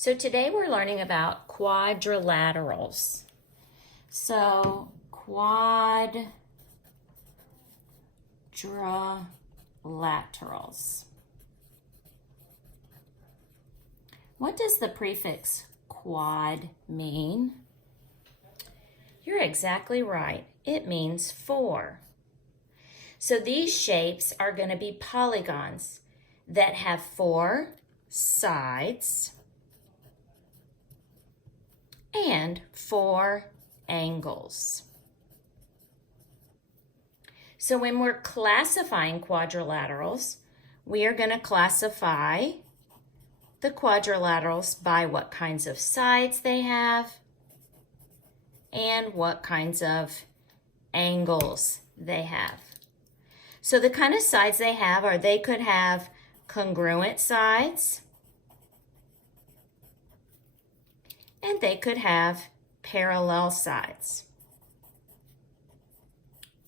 So today we're learning about quadrilaterals. So quadrilaterals. What does the prefix quad mean? You're exactly right. It means four. So these shapes are going to be polygons that have four sides and four angles. So when we're classifying quadrilaterals, we are going to classify the quadrilaterals by what kinds of sides they have and what kinds of angles they have. So the kind of sides they have are they could have congruent sides, and they could have parallel sides.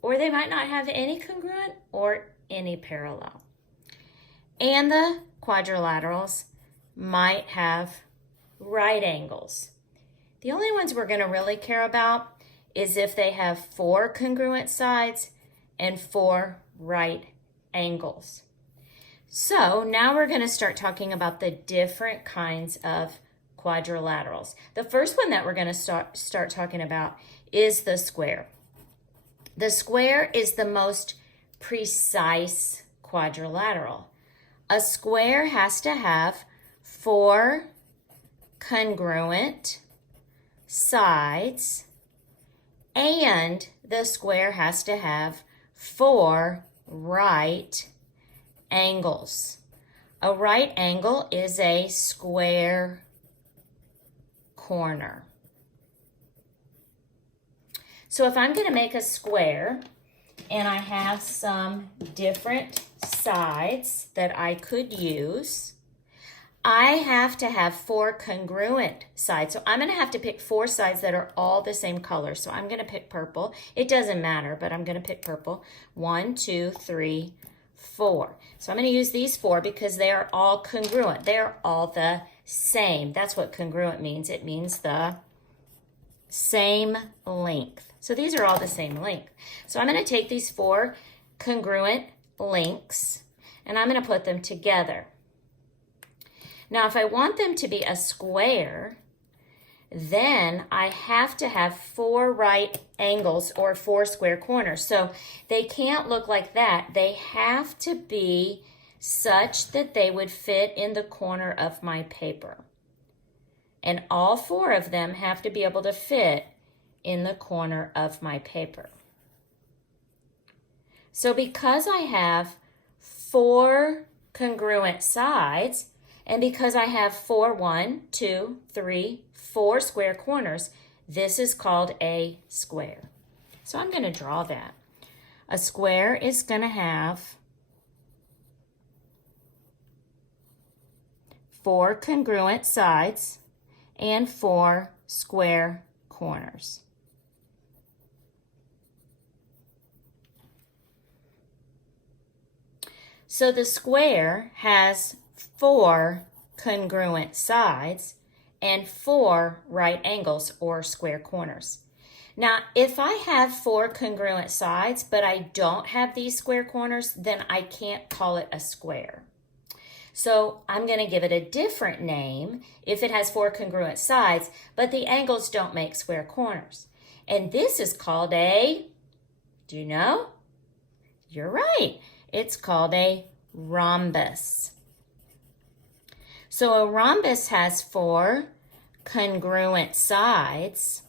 Or they might not have any congruent or any parallel. And the quadrilaterals might have right angles. The only ones we're going to really care about is if they have four congruent sides and four right angles. So now we're going to start talking about the different kinds of quadrilaterals. The first one that we're going to start talking about is the square. The square is the most precise quadrilateral. A square has to have four congruent sides, and the square has to have four right angles. A right angle is a square corner. So if I'm going to make a square and I have some different sides that I could use, I have to have four congruent sides. So I'm going to have to pick four sides that are all the same color. So I'm going to pick purple. It doesn't matter, but I'm going to pick purple. 1, 2, 3, 4. So I'm going to use these four because they are all congruent. They are all the same. That's what congruent means. It means the same length. So these are all the same length. So I'm going to take these four congruent lengths and I'm going to put them together. Now, if I want them to be a square, then I have to have four right angles or four square corners. So they can't look like that. They have to be such that they would fit in the corner of my paper. And all four of them have to be able to fit in the corner of my paper. So because I have four congruent sides, and because I have 4 square corners, this is called a square. So I'm going to draw that. A square is going to have four congruent sides and four square corners. So the square has four congruent sides and four right angles or square corners. Now, if I have four congruent sides, but I don't have these square corners, then I can't call it a square. So I'm going to give it a different name if it has four congruent sides, but the angles don't make square corners. And this is called a, do you know? You're right. It's called a rhombus. So a rhombus has four congruent sides,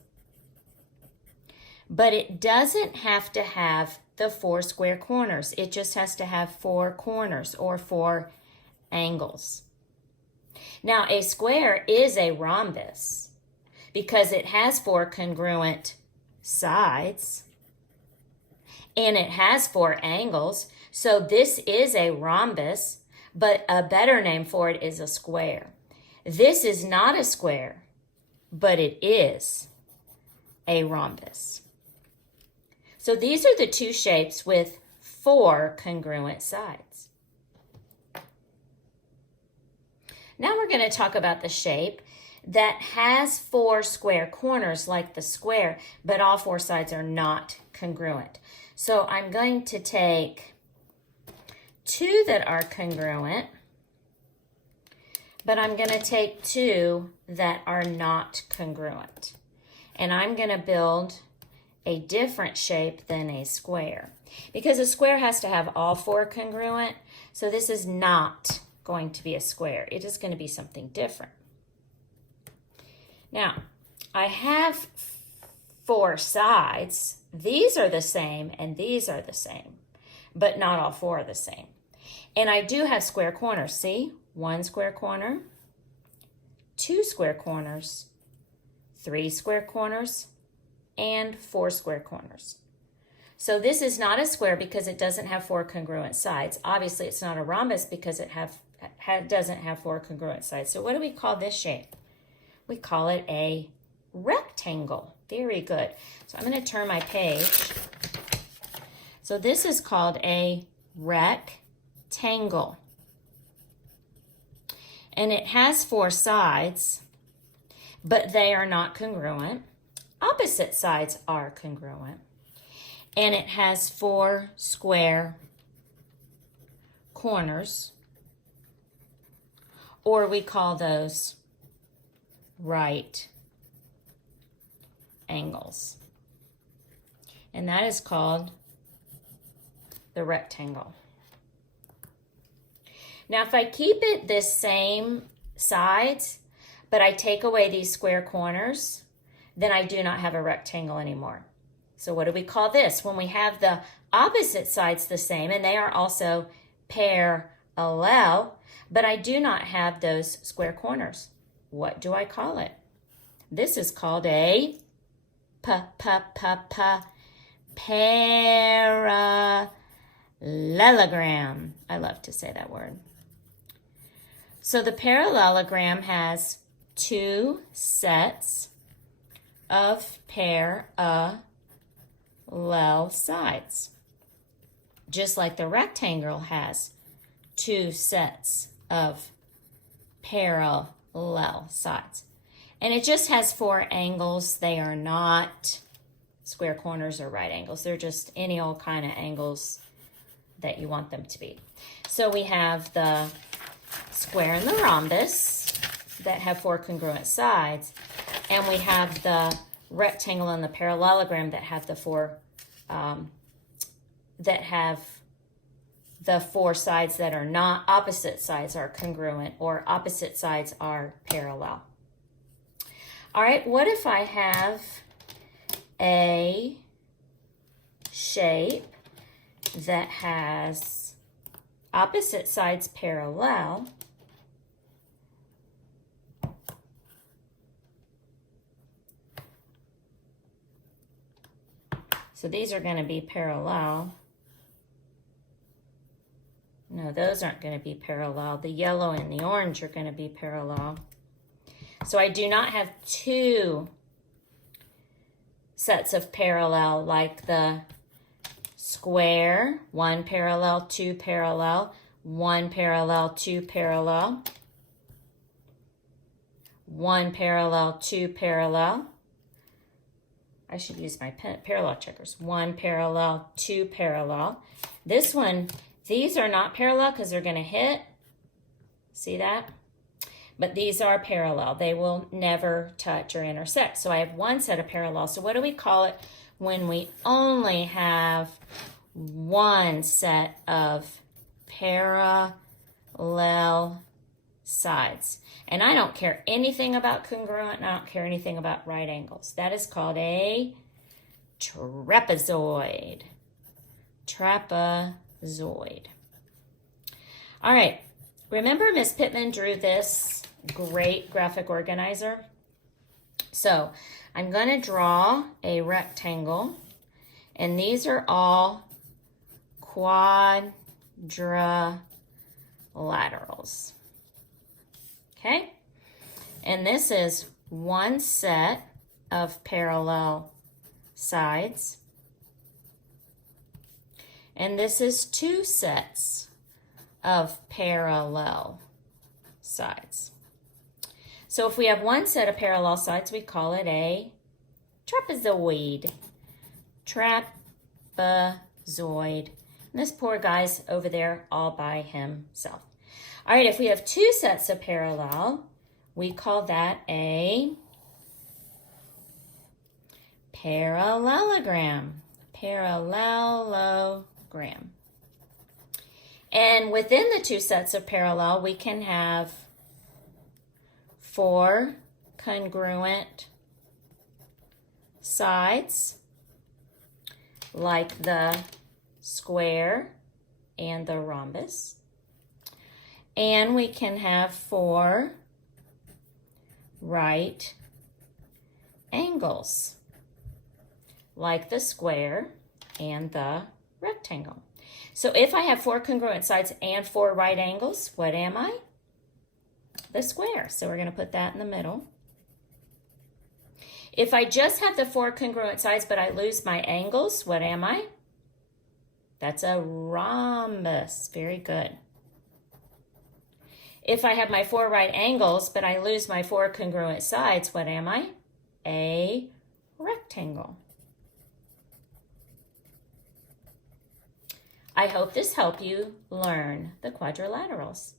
but it doesn't have to have the four square corners. It just has to have four corners or four angles. Now, a square is a rhombus because it has four congruent sides and it has four angles. So this is a rhombus, but a better name for it is a square. This is not a square, but it is a rhombus. So these are the two shapes with four congruent sides. Now we're going to talk about the shape that has 4 square corners like the square, but all 4 sides are not congruent. So I'm going to take 2 that are congruent, but I'm going to take 2 that are not congruent. And I'm going to build a different shape than a square, because a square has to have all 4 congruent. So this is not going to be a square. It is going to be something different. Now, I have 4 sides. These are the same and these are the same, but not all 4 are the same. And I do have square corners. See? 1 square corner, 2 square corners, 3 square corners, and 4 square corners. So this is not a square because it doesn't have 4 congruent sides. Obviously, it's not a rhombus because it doesn't have 4 congruent sides. So what do we call this shape? We call it a rectangle. Very good. So I'm going to turn my page. So this is called a rectangle. And it has 4 sides, but they are not congruent. Opposite sides are congruent. And it has 4 square corners, or we call those right angles. And that is called the rectangle. Now, if I keep it this same sides, but I take away these square corners, then I do not have a rectangle anymore. So what do we call this? When we have the opposite sides the same, and they are also parallel, but I do not have those square corners. What do I call it? This is called a parallelogram. I love to say that word. So the parallelogram has 2 sets of parallel sides, just like the rectangle has 2 sets of parallel sides. And it just has 4 angles. They are not square corners or right angles. They're just any old kind of angles that you want them to be. So we have the square and the rhombus that have 4 congruent sides, and we have the rectangle and the parallelogram that have the 4 sides that are not, opposite sides are congruent, or opposite sides are parallel. All right, what if I have a shape that has opposite sides parallel, so these are going to be parallel. No, those aren't going to be parallel. The yellow and the orange are going to be parallel. So I do not have 2 sets of parallel like the square, 1 parallel, 2 parallel, 1 parallel, 2 parallel, 1 parallel, 2 parallel. I should use my parallel checkers. 1 parallel, 2 parallel. This one, these are not parallel because they're going to hit. See that? But these are parallel. They will never touch or intersect. So I have 1 set of parallel. So what do we call it when we only have 1 set of parallel sides? And I don't care anything about congruent, and I don't care anything about right angles. That is called a trapezoid. Trapezoid. All right. Remember Miss Pittman drew this great graphic organizer? So I'm going to draw a rectangle, and these are all quadrilaterals. Okay? And this is 1 set of parallel sides, and this is 2 sets of parallel sides. So if we have one set of parallel sides, we call it a trapezoid. Trapezoid. And this poor guy's over there all by himself. All right, if we have two sets of parallel, we call that a parallelogram. Parallelogram. And within the two sets of parallel, we can have four congruent sides, like the square and the rhombus. And we can have four right angles, like the square and the rectangle. So if I have four congruent sides and four right angles, what am I? The square. So we're going to put that in the middle. If I just have the four congruent sides but I lose my angles, what am I? That's a rhombus. Very good. If I have my four right angles but I lose my four congruent sides, what am I? A rectangle. I hope this helped you learn the quadrilaterals.